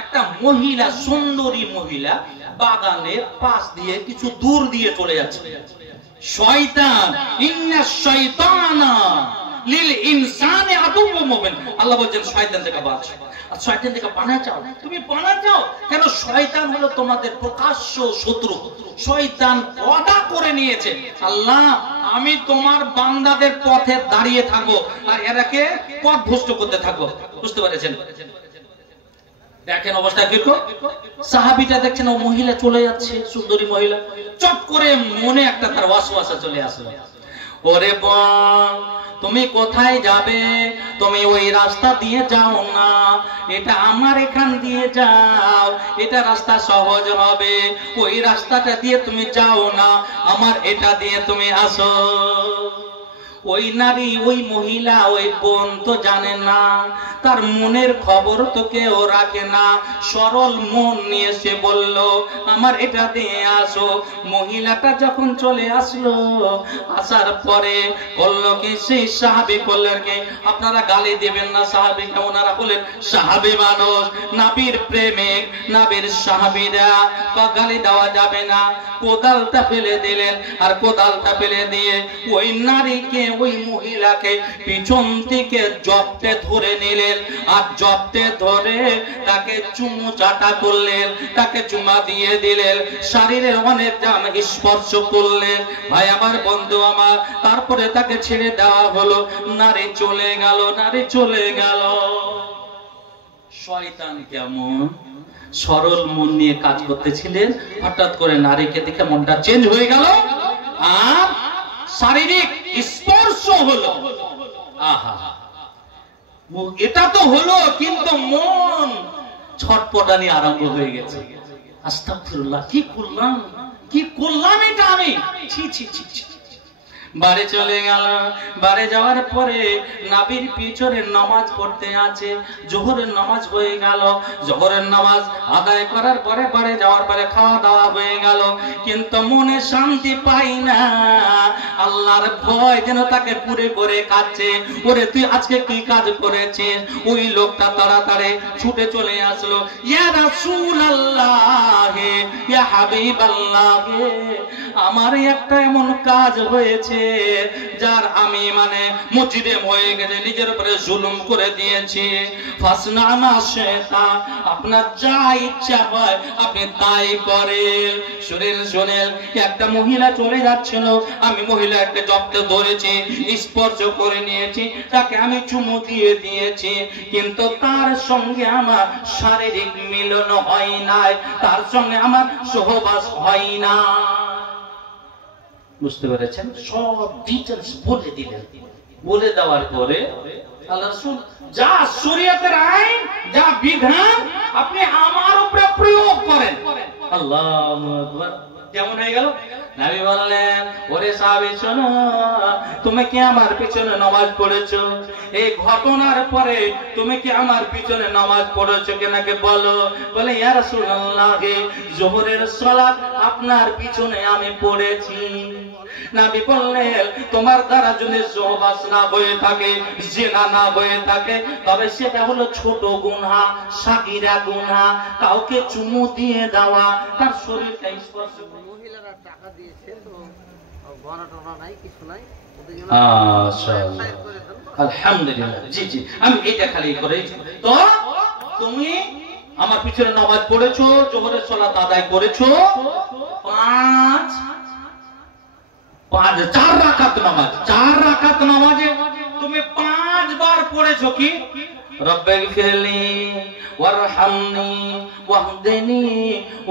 একটা মহিলা, সুন্দরী মহিলা বাগানের পাশ দিয়ে কিছু দূর দিয়ে চলে যাচ্ছে। শয়তান, ইন্নাশ শাইতানা লিল ইনসানি আদুউম মুবিন, আল্লাহ বলেন শয়তান থেকে বাঁচো। আর শয়তান থেকে পানা চাও, তুমি পানা চাও কেন? শয়তান হলো তোমাদের প্রকাশ্য শত্রু। শয়তান ওয়াদা করে নিয়েছে, আল্লাহ আমি তোমার বান্দাদের পথে দাঁড়িয়ে থাকবো আর এরাকে পথভ্রষ্ট করতে থাকবো। বুঝতে পেরেছেন? দেখেন অবস্থা কিরকম। সাহাবীটা দেখছেন ও মহিলা চলে যাচ্ছে, সুন্দরী মহিলা, চট করে মনে একটা তার ওয়াসওয়াসা চলে আসলো, ওরে বোন তুমি কোথায় যাবে? তুমি ওই রাস্তা দিয়ে যাও না, এটা আমার এখান দিয়ে যাও, এটা রাস্তা সহজ হবে। ওই রাস্তাটা দিয়ে তুমি যাও না, আমার এটা দিয়ে তুমি আসো। ওই নারী, ওই মহিলা, ওই বোন তো জানে না, তার মনের খবর তো কেউ রাখে না। সরল মন নিয়ে সে বলল আমার এটা দিয়ে আসো। মহিলাটা যখন চলে আসলো, আসার পরে বললো কি, সেই সাহাবী বললেন কি, আপনারা গালি দিবেন না সাহাবীকে। ওনারা বলেন সাহাবী মানুষ, নবীর প্রেমিক, নবীর সাহাবীরা, তো গালি দেওয়া যাবে না। কোদালটা ফেলে দিলেন, আর কোদালটা ফেলে দিয়ে ওই নারীকে, ওই মহিলাকে পিছন থেকে জপটে ধরে নিলেন, আর জপটে ধরে তাকে চুমু চাটা করলেন, তাকে চুমা দিয়ে দিলেন, শরীরের অনেক জান স্পর্শ করলেন। ভাই আমার, বন্ধু আমার, তারপরে তাকে ছেড়ে দেওয়া হলো। নারী চলে গেল, নারী চলে গেল। শয়তান কেমন সরল মন নিয়ে কাজ করতেছিলেন, হঠাৎ করে নারীকে দেখে মনটা চেঞ্জ হয়ে গেল আর শারীরিক স্পর্শ হলো। আহা, এটা তো হলো, কিন্তু মন ছটপটানি আরম্ভ হয়ে গেছে। আস্তাগফিরুল্লাহ, কি করলাম, কি করলাম এটা আমি, ছি ছি ছি ছি। বাড়ি চলে গেল। বাড়ি যাওয়ার পরে নবীর পিছনে নামাজ পড়তে আছে। জোহরের নামাজ হয়ে গেল। জোহরের নামাজ আদায় করার পরে বাড়ি যাওয়ার পরে খাওয়া দাওয়া হয়ে গেল, কিন্তু মনে শান্তি পাই না। আল্লাহর ভয় যেন তাকে পুরে করে খাচ্ছে। ওরে তুই আজকে কি কাজ করেছিস? ওই লোকটা তাড়াতাড়ি ছুটে চলে আসলো, ইয়া রাসূলুল্লাহ, ইয়া হাবিবাল্লাহ, আমার একটা এমন কাজ হয়েছে যার আমি মানে মসজিদে হয়ে গেছে নিজের উপরে জুলুম করে দিয়েছি। ফাসনানা শয়তান, আপনার যা ইচ্ছা হয় আপনি তাই করেন। শুনেন, একটা মহিলা চলে যাচ্ছিল, আমি মহিলাকে জব্দে ধরেছি, স্পর্শ করে নিয়েছি, তাকে আমি চুমু দিয়ে দিয়েছি, কিন্তু তার সঙ্গে আমার শারীরিক মিলন হয় নাই, তার সঙ্গে আমার সহবাস হয় না। বুঝতে পেরেছেন? সব ডিটেইলস বলে দিলেন। বলে দেওয়ার পরে আল্লাহ রাসূল যা শরীয়তের আইন, যা বিধান আপনি আমার উপরে প্রয়োগ করেন। আল্লাহু আকবার। কেমন হয়ে গেল? নবী বললেন, ওরে সাহাবী শোনো, তুমি কি আমার পিছনে নামাজ পড়েছো? এই ঘটনার পরে তুমি কি আমার পিছনে নামাজ পড়েছো কিনাকে বলো। বলে ইয়া রাসূলুল্লাহ, যোহরের সালাত আপনার পিছনে আমি পড়েছি। নবী বললেন, তোমার দ্বারা যদি সহবাস না হয়ে থাকে, জিনা না হয়ে থাকে, তবে সেটা হলো ছোট গুনাহ, সাগীরা গুনাহ। কাউকে চুমু দিয়ে দেওয়া, তার শরীরটা স্পর্শ, মহিলারা টাকা দিয়েছে তো গণনা টনা নাই, কিছু নাই, মাশাআল্লাহ, আলহামদুলিল্লাহ। জি জি, আমি এটা খালি করেই। তো তুমি আমার পিছনে নামাজ পড়েছো, যোহরের সালাত আদায় করেছো, 4 রাকাত নামাজ, 4 রাকাত নামাজে তুমি 5 বার পড়েছো কি, রব্বিগফিরলি ওয়ারহামনি ওয়াহদিনি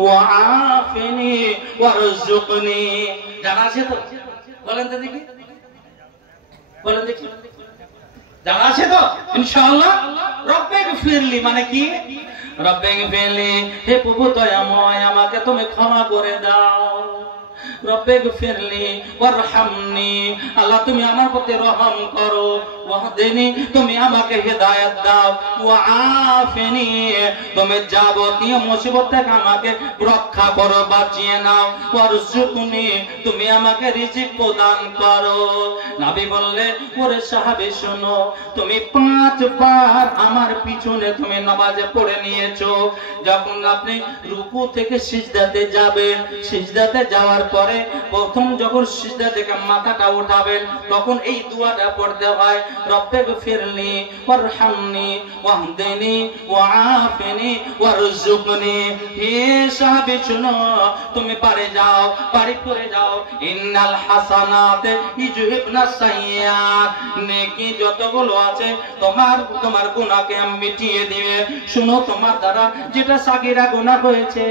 ওয়াআফিনি ওয়ারযুকনি। জানা আছে তো? বলেন তো দেখি, বলেন দেখি, জানা আছে তো? ইনশাআল্লাহ। রব্বিগফিরলি ফিরলি মানে কি? রব্বিক ফিরলি, হে প্রভু দয়াময় আমাকে তুমি ক্ষমা করে দাও। রব্বিক ফিরলি ওয়ারহামনি, আল্লাহ তুমি আমার প্রতি রহম করো। ওয়াহদিনি, তুমি আমাকে হেদায়েত দাও। ওয়াআফিনি, তুমি যাবতীয় মুসিবত থেকে আমাকে রক্ষা করো, বাঁচিয়ে নাও। ওয়ারজুকনি, তুমি আমাকে রিজিক প্রদান করো। নবী বললেন, ওরে সাহাবী শোনো, তুমি 5 বার আমার পিছনে তুমি নামাজে পড়ে নিয়েছো। যখন আপনি রুকু থেকে সিজদাতে যাবেন, সিজদাতে যাওয়ার পরে প্রথম যখন সিজদা থেকে মাথাটা উঠাবেন তখন এই দোয়াটা পড়তে হয়, রব্বিক ফিরলি ওয়ারহামনি ওয়াহদিনি ওয়াআফিনি ওয়ারজুকনি। হে সাহাবী শুনো, তুমি পারে যাও, পারি করে যাও। ইন্নাল হাসানাতে ইযহিবনাস সাইয়্যাত, নেকি যতগুলো আছে তোমার গুনাহকে আমি মিটিয়ে দিবে। শুনো, তোমার দ্বারা যেটা সাগীরা গুনাহ হয়েছে,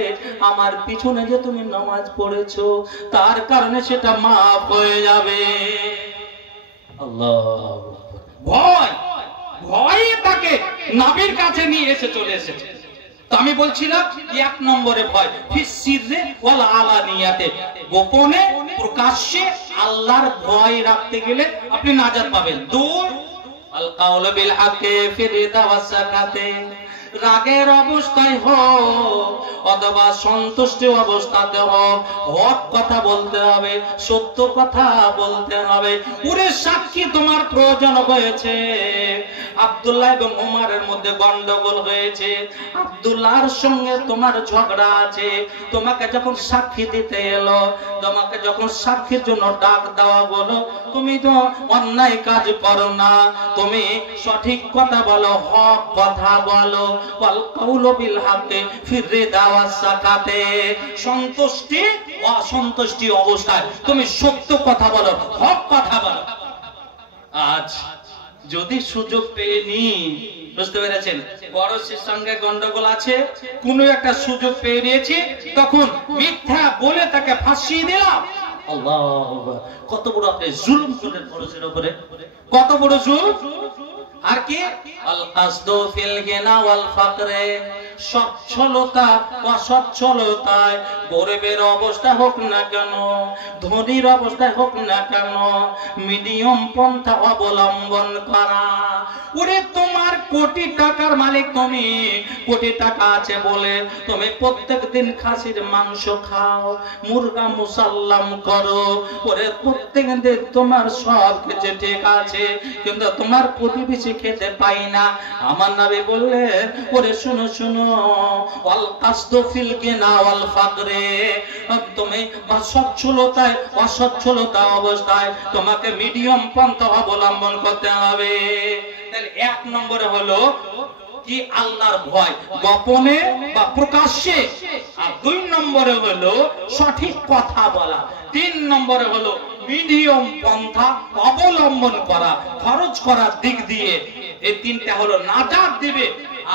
আমার পিছনে যে তুমি নামাজ পড়েছো তার কারণে সেটা মাফ হয়ে যাবে। আল্লাহ, ভয় ভয়ে তাকে নবীর কাছে নিয়ে এসে চলে এসেছে। তো আমি বলছিলাম 1 নম্বরে ভয় ফিসসিররে ওয়াল আলানিয়াতে, গোপনে প্রকাশ্যে আল্লাহর ভয় রাখতে গেলে আপনি নাজাত পাবেন। 2 আল কাউলু বিল হাক্কি ফিরিদা ওয়াসাকাতে, রাগের অবস্থায় হোক অথবা সন্তুষ্টি অবস্থাতে হোক, হক কথা বলতে হবে, সত্য কথা বলতে হবে। পুরে সাক্ষী তোমার প্রয়োজন হয়েছে। আব্দুল্লাহ এবং ওমরের মধ্যে গন্ডগোল হয়েছে, আব্দুল্লাহর সঙ্গে তোমার ঝগড়া আছে। তোমাকে যখন সাক্ষী দিতে এলো, তোমাকে যখন সাক্ষীর জন্য ডাক দেওয়া হলো, তুমি তো অন্যায় কাজ করো না, তুমি সঠিক কথা বলো, হক কথা বলো। ওয়াল কাউলু বিল হাক্কি ফিররিদা ওয়াসাকাতে, সন্তুষ্টি অসন্তুষ্টি অবস্থায় তুমি সত্য কথা বলো, হক কথা বলো। আজ যদি সুযোগ পেয়ে নি, বুঝতে পেরেছেন, পড়োশির সঙ্গে গন্ডগোল আছে, কোন একটা সুযোগ পেয়ে নিয়েছি, তখন মিথ্যা বলে তাকে ফাঁসিয়ে দিলাম। আল্লাহ, কত বড় আপনি জুলুম করলেন পড়োশির উপরে, কত বড় জুলুম। আর কি আল কাসদু ফিল গিনা ওয়াল ফাকরে, সচ্ছলতা অসচ্ছলতায়, গরিবের অবস্থা হোক না কেন, ধনীর অবস্থা হোক না কেন, মিডিয়াম পন্থা অবলম্বন করা। ওরে তোমার কোটি টাকার মালিক, তুমি কোটি টাকা আছে বলে তুমি প্রত্যেকদিন খাসির মাংস খাও, মুরগা মুসাল্লাম করো, ওরে প্রত্যেকদিন তোমার সব কিছু ঠিক আছে, কিন্তু তোমার প্রতিবেশী খেতে পাই না। আমার নবী বললেন, ওরে শুনো শুনো, ওয়াল কাসদু ফিল গিনা ওয়াল ফাকরে, তুমি সচ্ছলতায় অসচ্ছলতা অবস্থায় তোমাকে মিডিয়াম পন্থা অবলম্বন করতে হবে। তাহলে 1 নম্বরে হলো কি আল্লাহর ভয়, গোপনে বা প্রকাশ্যে। আর 2 নম্বরে হলো সঠিক কথা বলা। 3 নম্বরে হলো মিডিয়াম পন্থা অবলম্বন করা, খরচ করার দিক দিয়ে। এই 3টা হলো নাজাত দিবে।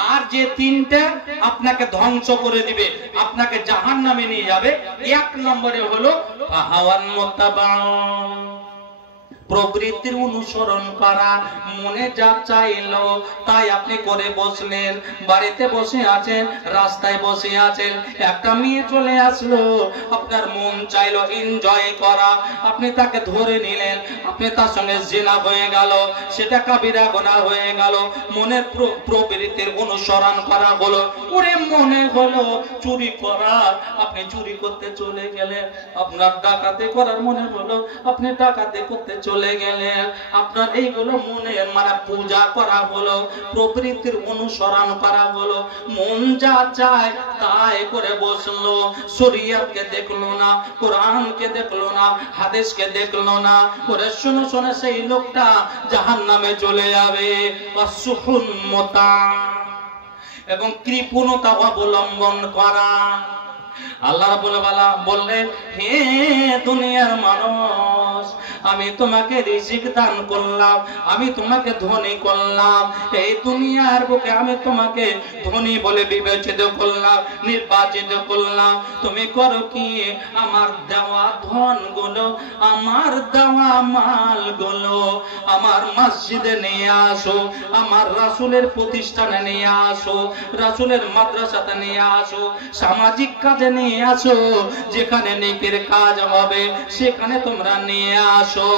আর যে 3টা আপনাকে ধ্বংস করে দিবে, আপনাকে জাহান্নামে নিয়ে যাবে। 1 নম্বরে হলো হাওয়ান মুত্তাবাউন, প্রবৃত্তির অনুসরণ করা, মনে যা চাইলো তাই আপনি করে বসলেন। বাড়িতে বসে আছেন, রাস্তায় বসে আছেন, একটা মেয়ে চলে আসলো, আপনার মন চাইলো এনজয় করা, আপনি তাকে ধরে নিলেন, আপনি তার সঙ্গে জিনা হয়ে গেল, সেটা কাবিরা গুনাহ হয়ে গেল। মনের প্রবৃত্তির অনুসরণ করা হলো। ওরে মনে হলো চুরি করা, আপনি চুরি করতে চলে গেলেন। আপনার ডাকাতি করার মনে হলো, আপনি ডাকাতি করতে চলে গেলেন। আপনার এইগুলো মনে মানে পূজা করা হলো, প্রবৃত্তির অনুসরণ করা হলো, মন যা চায় তাই করে বসলো। শরীয়তকে দেখলো না, কোরআনকে দেখলো না, হাদিসকে দেখলো না। ওরে শুনে শুনে সেই লোকটা জাহান্নামে চলে যাবে। এবং কৃপণতা অবলম্বন করা, আল্লাহ রাব্বুল আলামিন বললেন, হে দুনিয়ার মানুষ, আমি তোমাকে রিজিক দান করলাম, আমি তোমাকে ধনী করলাম, এই দুনিয়ার বুকে আমি তোমাকে ধনী বলে বিবেচিত করলাম, নির্বাচিত করলাম। তুমি করো কি? আমার দেওয়া ধনগুলো, আমার দেওয়া মালগুলো আমার মসজিদে নিয়ে আসো, আমার রাসূলের প্রতিষ্ঠানে নিয়ে আসো, রাসূলের মাদ্রাসাতে নিয়ে আসো, সামাজিক কাজে নিয়ে আসো, যেখানে নেকির কাজ হবে সেখানে তোমরা নিয়ে আসো।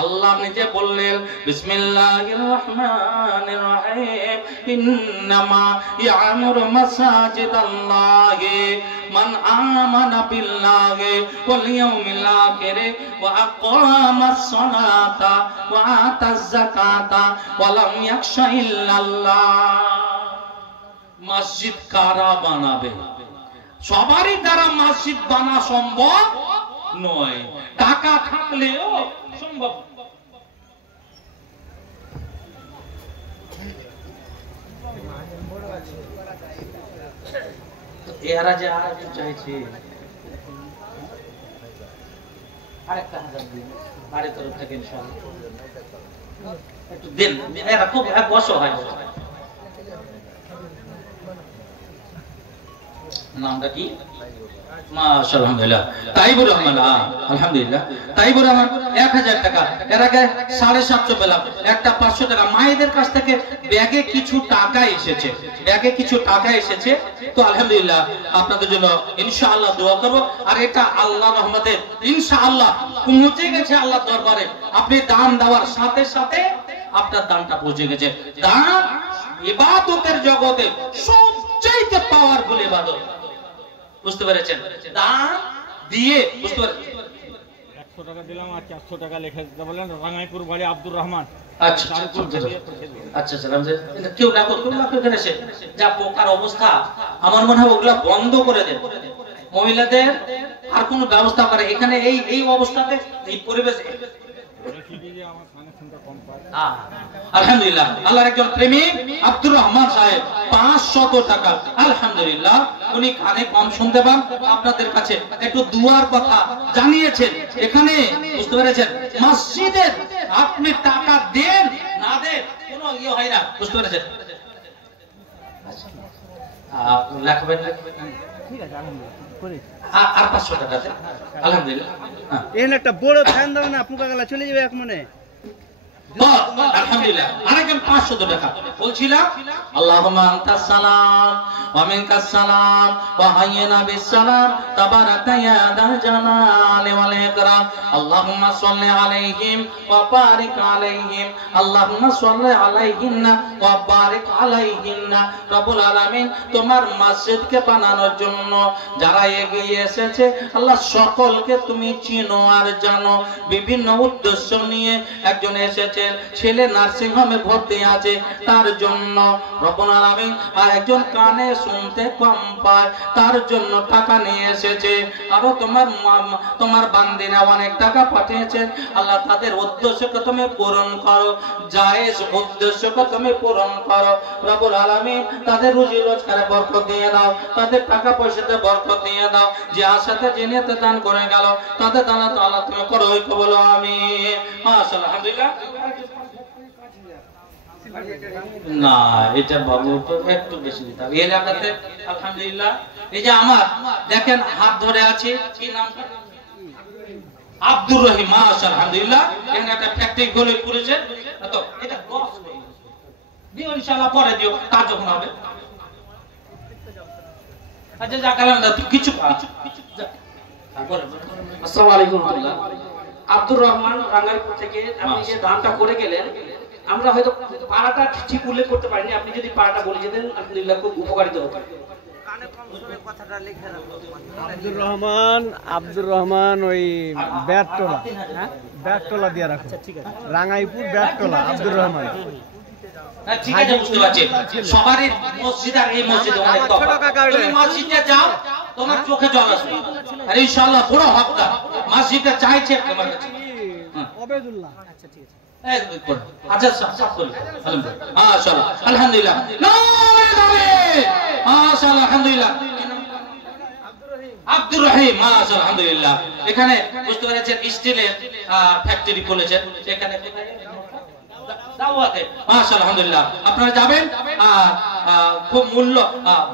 আল্লাহ নিজে বললেন, বিসমিল্লাহির রহমানির রহিম, ইন্নামা ইয়ামুরু মাসাজিদাল্লাহি মান আমানা বিল্লাহি ওয়াল ইয়াউমিল আখির ওয়া আকামাস সালাতা ওয়া আতাজ যাকাতা ওয়া লাম ইয়াখশা ইল্লাল্লাহ। মসজিদ কারা বানাবে? সবারই দ্বারা মসজিদ বানা সম্ভব নয়, টাকা থাকলেও সম্ভব। এরা যে আর চাইছে আরেকটা হাজার দিন বাড়ির তরফ থেকে ইনশাআল্লাহ একটু দেন। এরা খুব বসো হয়। নামটা কি? মাশাআল্লাহ, আলহামদুলিল্লাহ, তাইবুর রহমান। আলহামদুলিল্লাহ, তাইবুর রহমান 1000 টাকা। এর আগে 750 পেলাম, একটা 500 টাকা। মায়েদের কাছ থেকে ব্যাগে কিছু টাকা এসেছে, ব্যাগে কিছু টাকা এসেছে। তো আলহামদুলিল্লাহ, আপনাদের জন্য ইনশাআল্লাহ দোয়া করব। আর এটা আল্লাহর রহমতে ইনশাআল্লাহ পৌঁছে গেছে আল্লাহর দরবারে। আপনি দান দেওয়ার সাথে সাথে আপনার দানটা পৌঁছে গেছে। দান ইবাদতের জগতে সবচেয়ে পাওয়ারফুল ইবাদত, বুঝতে পেরেছেন? দান দিয়ে, বুঝতে পেরেছেন? 100 টাকা দিলাম আর 400 টাকা লিখে দিতে বলেন। রাঙ্গাইপুর বাড়ি আব্দুর রহমান। আচ্ছা আচ্ছা, কেউ না এখানে এসে যা পোকার অবস্থা, আমার মনে হয় ওগুলা বন্ধ করে দেন। মহিলাদের আর কোনো ব্যবস্থা করে এখানে এই অবস্থাতে, এই পরিবেশে। আলহামদুলিল্লাহ, আল্লাহর একজন প্রেমিক আব্দুর রহমান সাহেব 500 টাকা। আলহামদুলিল্লাহ, উনি কানে কম শুনতে পান, আপনাদের কাছে একটু দুয়ার কথা জানিয়েছেন এখানে, বুঝতে পেরেছেন? মসজিদের আপনি টাকা দেন না দেন কোনো ইয়ে হয় না, বুঝতে পেরেছেন? লেখবেন, ঠিক আছে, আর 500 টাকা দেন। আলহামদুলিল্লাহ, এখানে একটা বড় ফ্যান দাও না, পোকা গলা চলে যাবে এক মনে। আলহামদুলিল্লাহ, আরেকজন 500 টাকা। বলছিলাম, আল্লাহুম্মা আনতাস সালাম ওয়া মিনকাস সালাম ওয়া হাইয়িনা বিস সালাম তাবারাকা ইয়া দাল জালালি ওয়াল ইকরাম। আল্লাহুম্মা সাল্লি আলাইহিম ওয়া বারিক আলাইহিম, আল্লাহুম্মা সাল্লি আলাইহিন্না ওয়া বারিক আলাইহিন্না। রব্বুল আলামিন, তোমার মসজিদকে বানানোর জন্য যারা এগিয়ে এসেছে আল্লাহ সকলকে তুমি চিনো আর জানো। বিভিন্ন উদ্দেশ্য নিয়ে একজন এসেছে, ছেলে নার্সিং হোমে ভর্তি আছে, তার জন্য রব্বুল আলামিন। আর একজন কানে শুনতে কম পায়, তার জন্য টাকা নিয়ে এসেছে। আরো তোমার বান্দিরা অনেক টাকা পাঠিয়েছেন, আল্লাহ তাদের উদ্দেশ্যকে তুমি পূরণ করো, জায়েজ উদ্দেশ্যকে তুমি পূরণ করো। রব্বুল আলামিন, তাদের রুজি রোজগারে বরকত দিয়ে দাও, তাদের টাকা পয়সাতে বরকত দিয়ে দাও। যে আশাতে জিনিয়াতে দান করে গেল তাদের দান আল্লাহ তুমি করো, বলো আমিন। মাশাআল্লাহ, আলহামদুলিল্লাহ। না, এটা বাবু একটু বেশি দিতে হবে এলাকাতে। আলহামদুলিল্লাহ, এই যে আমার দেখেন হাত ধরে আছে, কি নামটা? আব্দুর রহিম। মাশাআল্লাহ, আলহামদুলিল্লাহ। এখানে একটা ফ্যাক্টরি গলে পড়েছে, তো এটা বস দিও ইনশাআল্লাহ, পরে দিও কাজ যখন হবে। আচ্ছা, যা কালাম দাও কিছু। আসসালামু আলাইকুম। আব্দুর রহমান রাঙ্গাইপুর থেকে আপনি যে দানটা করে গেলেন, আমরা হয়তো পাড়াটা ঠিক উল্লেখ করতে পারিনি, আপনি যদি পাড়াটা বলে যেতেন আলহামদুলিল্লাহ খুব উপকারিত হতো। আব্দুর রহমান ওই ব্যাটটোলা, ব্যাটটোলা দিয়ে রাখো। ঠিক আছে, রাঙ্গাইপুর ব্যাটটোলা আব্দুর রহমান। ঠিক আছে, বুঝতে পারছি। সবারই মসজিদ আর এই মসজিদে অনেক তফাৎ। তুমি মসজিদে যাও, তোমার চোখে জল আসবে, আর ইনশাআল্লাহ পুরো হকদার মসজিদে চাইছে তোমার কাছে। ওবেদুল্লাহ। আচ্ছা, ঠিক আছে। আচ্ছা, আলহামদুলিল্লাহ, আলহামদুলিল্লাহ, মাশাআল্লাহ, আলহামদুলিল্লাহ। আব্দুর রহিম, মাশাআল্লাহ, আলহামদুলিল্লাহ। এখানে বুঝতে পেরেছেন স্টিলের ফ্যাক্টরি খুলেছেন, এখানে দাওয়াতে, মাশাআল্লাহ, আলহামদুলিল্লাহ। আপনারা যাবেন, খুব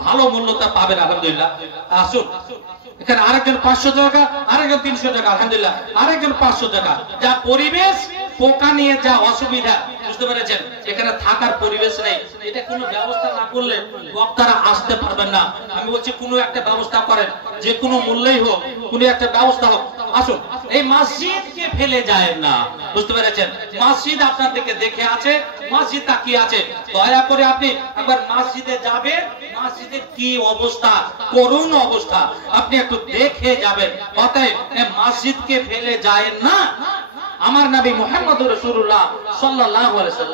ভালো মূল্যটা পাবেন, আলহামদুলিল্লাহ। আসুন, এখানে আরেকজন 500 টাকা, আরেকজন 300 টাকা, আলহামদুলিল্লাহ, আরেকজন 500 টাকা। যা পরিবেশ, পোকা নিয়ে যা অসুবিধা, বুঝতে পেরেছেন, এখানে থাকার পরিবেশ নেই। এটা কোনো ব্যবস্থা না করলে বক্তারা আসতে পারবেন না। আমি বলছি কোনো একটা ব্যবস্থা করেন, যে কোনো মূল্যেই হোক, কোনো একটা ব্যবস্থা হোক। আসুন, এই মসজিদকে ফেলে যায় না, বুঝতে পেরেছেন। মসজিদ আপনার দিকে দেখে আছে, মসজিদ তাকিয়ে আছে। দয়া করে আপনি একবার মসজিদে যাবেন, মসজিদের কি অবস্থা, করুণ অবস্থা, আপনি একটু দেখে যাবেন। অতএব এই মসজিদকে ফেলে যায় না। আমার নবী মুহাম্মদুর রাসূলুল্লাহ সাল্লাল্লাহু আলাইহি ওয়াসাল্লাম